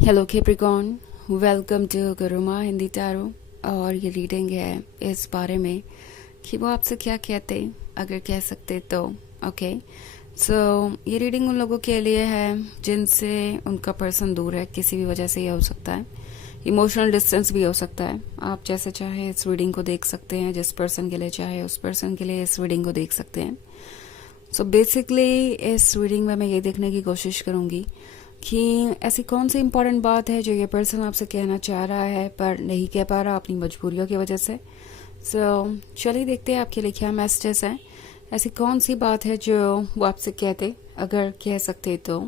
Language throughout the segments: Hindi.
Hello Capricorn, welcome to Gurumaa Hindi tarot. और ये रीडिंग है इस बारे में कि वो आपसे क्या कहते, अगर कह सकते तो। ओके, सो ये रीडिंग उन लोगों के लिए है जिनसे उनका पर्सन दूर है, किसी भी वजह से ये हो सकता है। इमोशनल डिस्टेंस भी हो सकता है। आप जैसे चाहे इस रीडिंग को देख सकते हैं, जिस पर्सन के लिए चाहे उस पर्सन के लिए इस रीडिंग को देख सकते हैं। सो बेसिकली इस रीडिंग में मैं ये देखने की कोशिश करूंगी कि ऐसी कौन सी इम्पोर्टेंट बात है जो ये पर्सन आपसे कहना चाह रहा है पर नहीं कह पा रहा अपनी मजबूरियों की वजह से। सो चलिए देखते हैं आपके लिए क्या मैसेजेस हैं। ऐसी कौन सी बात है जो वो आपसे कहते, अगर कह सकते तो।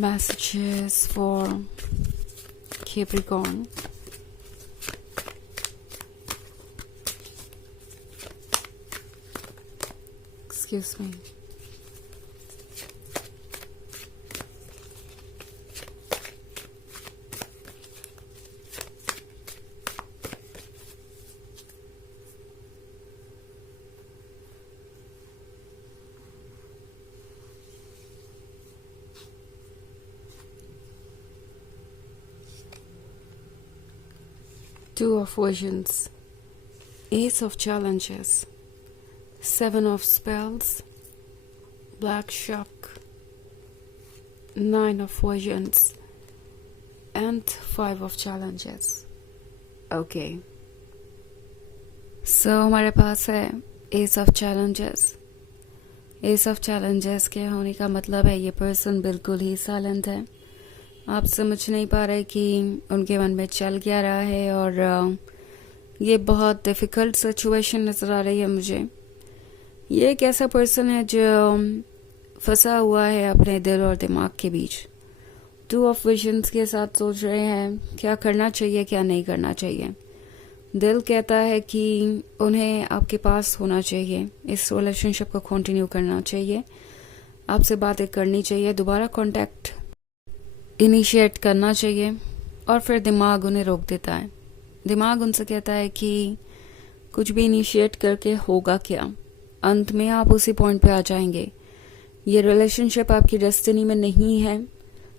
Messages for Capricorn. Excuse me. Two of Visions, Ace of Challenges, Seven of Spells, Black Shuck, Nine of Visions, and Five of Challenges. Okay. So हमारे पास है Ace of Challenges. Ace of Challenges के होने का मतलब है ये पर्सन बिल्कुल ही साइलेंट है। आप समझ नहीं पा रहे कि उनके मन में चल क्या रहा है, और ये बहुत डिफ़िकल्ट सिचुएशन नज़र आ रही है मुझे। ये एक ऐसा पर्सन है जो फंसा हुआ है अपने दिल और दिमाग के बीच। टू ऑफ विजन्स के साथ सोच रहे हैं क्या करना चाहिए क्या नहीं करना चाहिए। दिल कहता है कि उन्हें आपके पास होना चाहिए, इस रिलेशनशिप को कंटिन्यू करना चाहिए, आपसे बातें करनी चाहिए, दोबारा कांटेक्ट इनिशिएट करना चाहिए। और फिर दिमाग उन्हें रोक देता है। दिमाग उनसे कहता है कि कुछ भी इनिशिएट करके होगा क्या, अंत में आप उसी पॉइंट पे आ जाएंगे। ये रिलेशनशिप आपकी डेस्टिनी में नहीं है,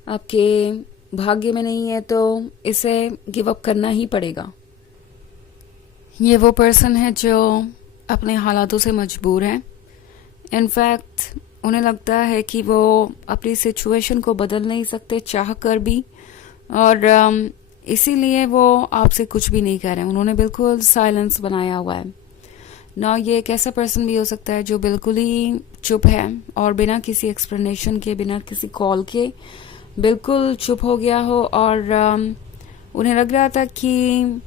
आपके भाग्य में नहीं है, तो इसे गिव अप करना ही पड़ेगा। ये वो पर्सन है जो अपने हालातों से मजबूर है। इनफैक्ट उन्हें लगता है कि वो अपनी सिचुएशन को बदल नहीं सकते चाह कर भी, और इसीलिए वो आपसे कुछ भी नहीं कह रहे हैं। उन्होंने बिल्कुल साइलेंस बनाया हुआ है ना। ये एक ऐसा पर्सन भी हो सकता है जो बिल्कुल ही चुप है और बिना किसी एक्सप्लेनेशन के, बिना किसी कॉल के बिल्कुल चुप हो गया हो, और उन्हें लग रहा था कि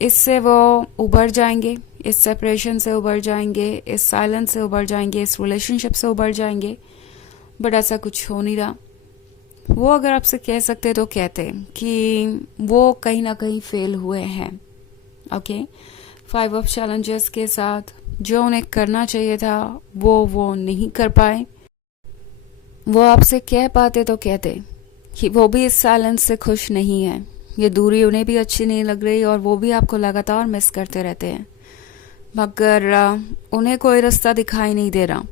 इससे वो उबर जाएंगे, इस सेपरेशन से उबर जाएंगे, इस साइलेंस से उबर जाएंगे, इस रिलेशनशिप से उबर जाएंगे, बट ऐसा कुछ हो नहीं रहा। वो अगर आपसे कह सकते तो कहते कि वो कहीं ना कहीं फेल हुए हैं। ओके, फाइव ऑफ चैलेंजेस के साथ जो उन्हें करना चाहिए था वो नहीं कर पाए। वो आपसे कह पाते तो कहते कि वो भी इस साइलेंस से खुश नहीं है, ये दूरी उन्हें भी अच्छी नहीं लग रही और वो भी आपको लगातार मिस करते रहते हैं, मगर उन्हें कोई रास्ता दिखाई नहीं दे रहा।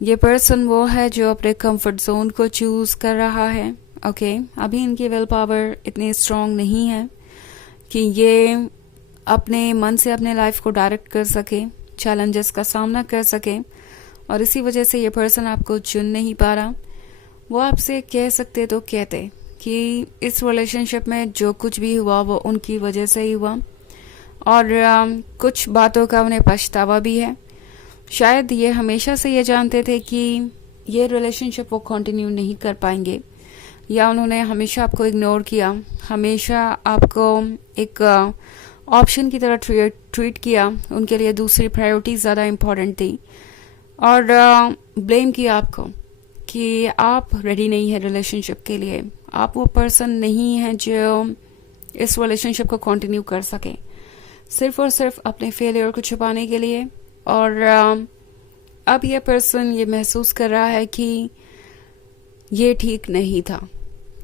ये पर्सन वो है जो अपने कंफर्ट जोन को चूज कर रहा है। ओके, अभी इनकी विल पावर इतनी स्ट्रांग नहीं है कि ये अपने मन से अपने लाइफ को डायरेक्ट कर सके, चैलेंजेस का सामना कर सके, और इसी वजह से ये पर्सन आपको चुन नहीं पा रहा। वो आपसे कह सकते तो कहते कि इस रिलेशनशिप में जो कुछ भी हुआ वो उनकी वजह से ही हुआ, और कुछ बातों का उन्हें पछतावा भी है। शायद ये हमेशा से ये जानते थे कि ये रिलेशनशिप वो कंटिन्यू नहीं कर पाएंगे, या उन्होंने हमेशा आपको इग्नोर किया, हमेशा आपको एक ऑप्शन की तरह ट्रीट किया। उनके लिए दूसरी प्रायोरिटी ज़्यादा इम्पोर्टेंट थी, और ब्लेम किया आपको कि आप रेडी नहीं है रिलेशनशिप के लिए, आप वो पर्सन नहीं है जो इस रिलेशनशिप को कंटिन्यू कर सके, सिर्फ और सिर्फ अपने फेलियर को छुपाने के लिए। और अब ये पर्सन ये महसूस कर रहा है कि ये ठीक नहीं था।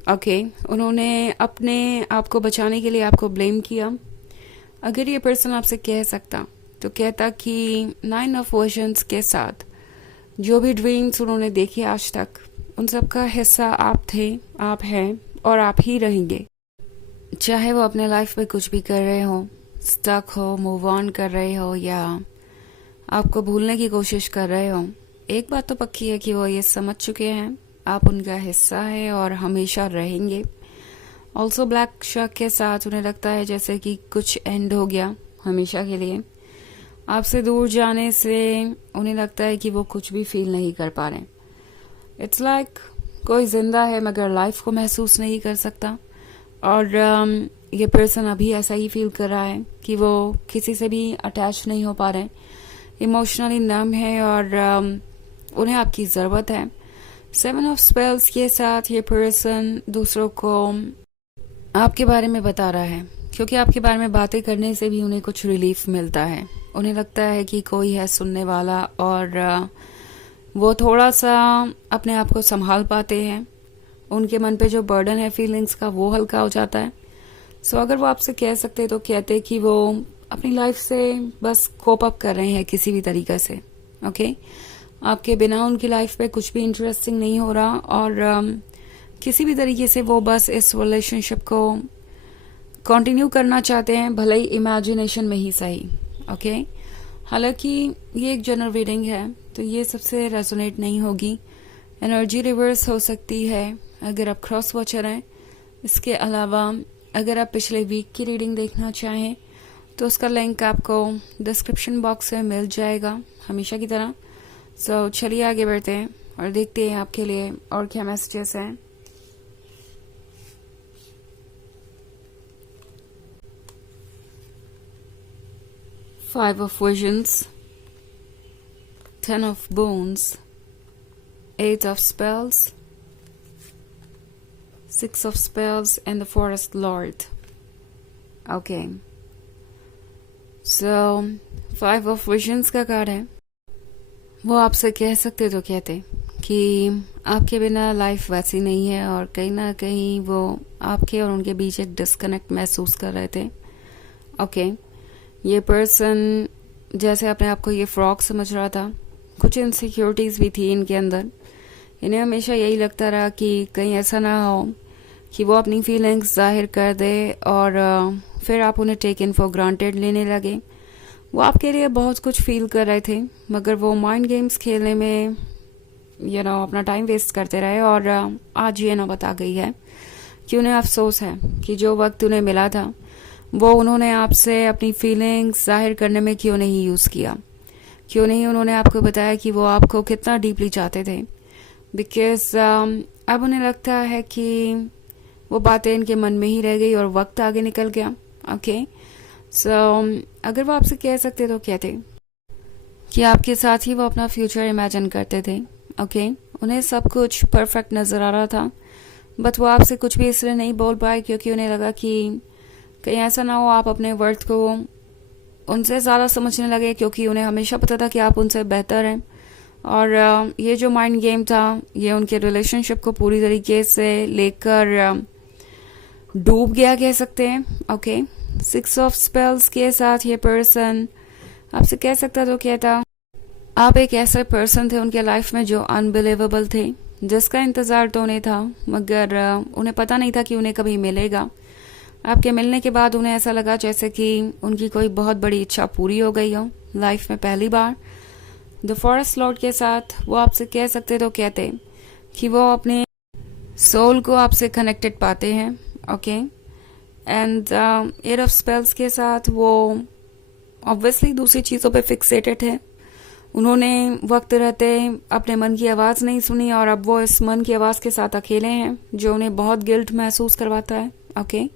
ओके, उन्होंने अपने आप को बचाने के लिए आपको ब्लेम किया। अगर ये पर्सन आपसे कह सकता तो कहता कि 9 ऑफ विजन्स के साथ जो भी ड्रीम्स उन्होंने देखे आज तक, उन सब का हिस्सा आप थे, आप हैं और आप ही रहेंगे। चाहे वो अपने लाइफ में कुछ भी कर रहे हो, स्टक हो, मूव ऑन कर रहे हो या आपको भूलने की कोशिश कर रहे हो, एक बात तो पक्की है कि वो ये समझ चुके हैं आप उनका हिस्सा है और हमेशा रहेंगे। ऑल्सो ब्लैक शक के साथ उन्हें लगता है जैसे कि कुछ एंड हो गया हमेशा के लिए। आपसे दूर जाने से उन्हें लगता है कि वो कुछ भी फील नहीं कर पा रहे। इट्स लाइक कोई जिंदा है मगर लाइफ को महसूस नहीं कर सकता। और ये पर्सन अभी ऐसा ही फील कर रहा है कि वो किसी से भी अटैच नहीं हो पा रहे, इमोशनली नम है और उन्हें आपकी ज़रूरत है। 7 ऑफ स्पेल्स के साथ ये पर्सन दूसरों को आपके बारे में बता रहा है, क्योंकि आपके बारे में बातें करने से भी उन्हें कुछ रिलीफ मिलता है। उन्हें लगता है कि कोई है सुनने वाला और वो थोड़ा सा अपने आप को संभाल पाते हैं। उनके मन पे जो बर्डन है फीलिंग्स का वो हल्का हो जाता है। सो अगर वो आपसे कह सकते तो कहते कि वो अपनी लाइफ से बस कोप अप कर रहे हैं किसी भी तरीके से। ओके, आपके बिना उनकी लाइफ पे कुछ भी इंटरेस्टिंग नहीं हो रहा और किसी भी तरीके से वो बस इस रिलेशनशिप को कंटिन्यू करना चाहते हैं, भले ही इमेजिनेशन में ही सही। ओके, हालांकि ये एक जनरल रीडिंग है तो ये सबसे रेजोनेट नहीं होगी। एनर्जी रिवर्स हो सकती है अगर आप क्रॉस वॉचर हैं। इसके अलावा अगर आप पिछले वीक की रीडिंग देखना चाहें तो उसका लिंक आपको डिस्क्रिप्शन बॉक्स में मिल जाएगा हमेशा की तरह। सो चलिए आगे बढ़ते हैं और देखते हैं आपके लिए और क्या मैसेजेस हैं। Five of Visions, 10 of Bones, 8 of Spells, 6 of Spells and the Forest Lord. Okay. So, 5 of Visions का कार्ड है। वो आपसे कह सकते तो कहते कि आपके बिना लाइफ वैसी नहीं है और कहीं ना कहीं वो आपके और उनके बीच एक डिस्कनेक्ट महसूस कर रहे थे। ओके, ये पर्सन जैसे अपने आप को ये फ्रॉक समझ रहा था, कुछ इनसिक्योरिटीज भी थी इनके अंदर। इन्हें हमेशा यही लगता रहा कि कहीं ऐसा ना हो कि वो अपनी फीलिंग्स जाहिर कर दे और फिर आप उन्हें टेक इन फॉर ग्रांटेड लेने लगे। वो आपके लिए बहुत कुछ फील कर रहे थे मगर वो माइंड गेम्स खेलने में अपना टाइम वेस्ट करते रहे और आज ये नौबत आ गई है कि उन्हें अफसोस है कि जो वक्त उन्हें मिला था वो उन्होंने आपसे अपनी फीलिंग्स जाहिर करने में क्यों नहीं यूज़ किया, क्यों नहीं उन्होंने आपको बताया कि वो आपको कितना डीपली चाहते थे। बिकॉज अब उन्हें लगता है कि वो बातें इनके मन में ही रह गई और वक्त आगे निकल गया। ओके, सो अगर वो आपसे कह सकते तो कहते कि आपके साथ ही वो अपना फ्यूचर इमेजिन करते थे। ओके, उन्हें सब कुछ परफेक्ट नज़र आ रहा था बट वो आपसे कुछ भी इसलिए नहीं बोल पाए क्योंकि उन्हें लगा कि कहीं ऐसा ना हो आप अपने वर्थ को उनसे ज़्यादा समझने लगे, क्योंकि उन्हें हमेशा पता था कि आप उनसे बेहतर हैं। और ये जो माइंड गेम था ये उनके रिलेशनशिप को पूरी तरीके से लेकर डूब गया कह सकते हैं। ओके, 6 ऑफ स्पेल्स के साथ ये पर्सन आपसे कह सकता तो कहता आप एक ऐसे पर्सन थे उनके लाइफ में जो अनबिलीवेबल थे, जिसका इंतज़ार तो उन्हें था मगर उन्हें पता नहीं था कि उन्हें कभी मिलेगा। आपके मिलने के बाद उन्हें ऐसा लगा जैसे कि उनकी कोई बहुत बड़ी इच्छा पूरी हो गई हो लाइफ में पहली बार। द फॉरेस्ट लॉर्ड के साथ वो आपसे कह सकते तो कहते कि वो अपने सोल को आपसे कनेक्टेड पाते हैं। ओके, एंड 8 ऑफ स्पेल्स के साथ वो ऑब्वियसली दूसरी चीज़ों पे फिक्सेटेड है। उन्होंने वक्त रहते अपने मन की आवाज़ नहीं सुनी और अब वो इस मन की आवाज़ के साथ अकेले हैं जो उन्हें बहुत गिल्ट महसूस करवाता है। ओके,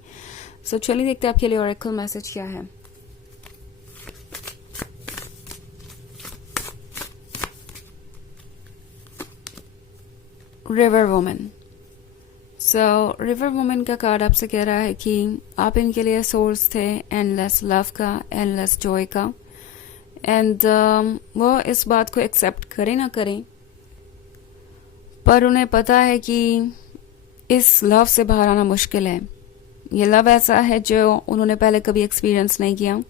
सो चलिए देखते हैं आपके लिए ऑरेकल मैसेज क्या है। River woman. सो रिवर वुमन का कार्ड आपसे कह रहा है कि आप इनके लिए सोर्स थे एंडलेस लव का, एंडलेस जॉय का। एंड वो इस बात को एक्सेप्ट करें ना करें पर उन्हें पता है कि इस लव से बाहर आना मुश्किल है। ये लव ऐसा है जो उन्होंने पहले कभी एक्सपीरियंस नहीं किया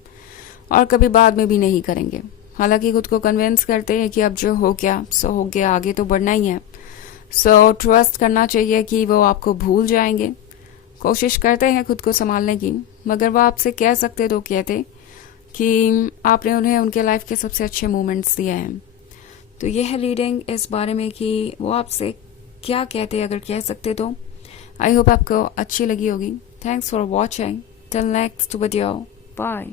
और कभी बाद में भी नहीं करेंगे। हालांकि खुद को कन्विंस करते हैं कि अब जो हो गया सो हो गया, आगे तो बढ़ना ही है। सो ट्रस्ट करना चाहिए कि वो आपको भूल जाएंगे। कोशिश करते हैं खुद को संभालने की, मगर वो आपसे कह सकते तो कहते कि आपने उन्हें उनके लाइफ के सबसे अच्छे मोमेंट्स दिए हैं। तो ये है रीडिंग इस बारे में कि वो आपसे क्या कहते, अगर कह सकते तो। आई होप आपको अच्छी लगी होगी। Thanks for watching. Till next video, bye.